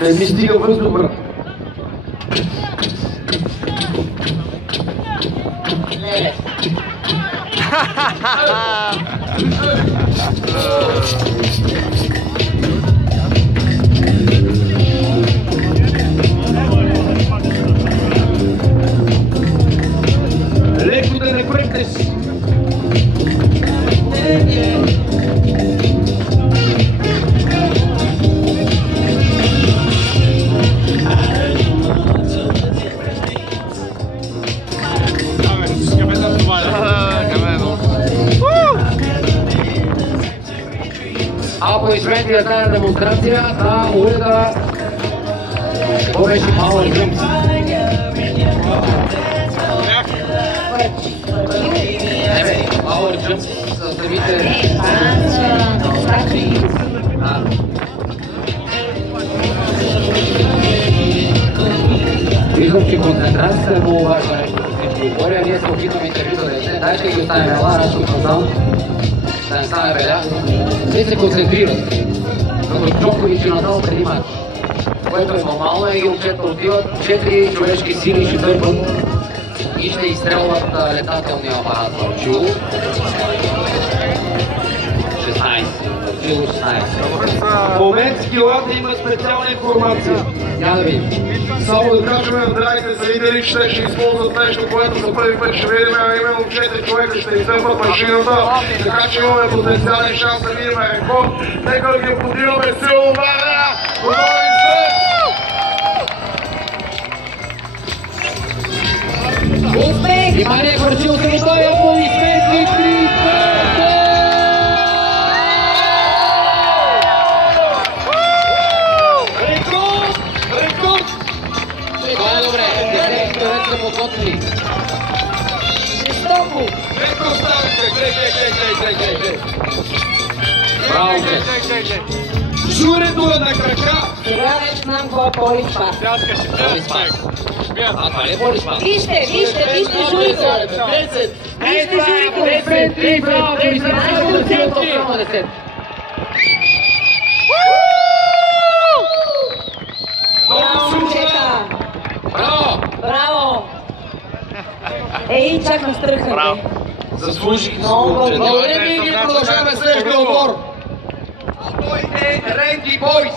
Не ми стига въздух, брат. Леко да не бръкнеш. Аплодисменти за тази демонстрация на улица Повеши Power Jumps. Power Jumps са самите... Виждам, че концентрацията е много важна нещо за всичко говоря. Ние се опитваме интервюта да не. Дай ще ги оставим ела, Рашко сам. Да не стане беля. Все се концентрират. Като Джокович и Надал преди матч. Което е нормално и момчета отиват. 4 човешки сили ще дърпат и ще изстрелват летателния апарат Върчило. 16. Върчило 16. В момент скилата има специална информация. Я да видим. Само да кажем на драгите зрители, че те ще използват нещо, което за първи път ще видим, а именно 4 човека ще издърпат машината, така че имаме потенциален шанс да видим рекорд. Нека да ги аплодираме силно, браво! Готови сте! Успех! Внимание, Върчило се готови, аплодисменти, 3, 2, подготвили. Жестоко! Ето оставите! Глей! Браво, Журето на крака! Сега вече знам кой е Полиспас. Полиспас. А, това не е Полиспас. Вижте журито! Вижте журито! Браво, Полиспас. Браво, момчета! Браво! Ей, чак настръхнете. Браво! Заслужих. Благодаря ви и продължаваме следващия отбор. Той е Ренди Бойс.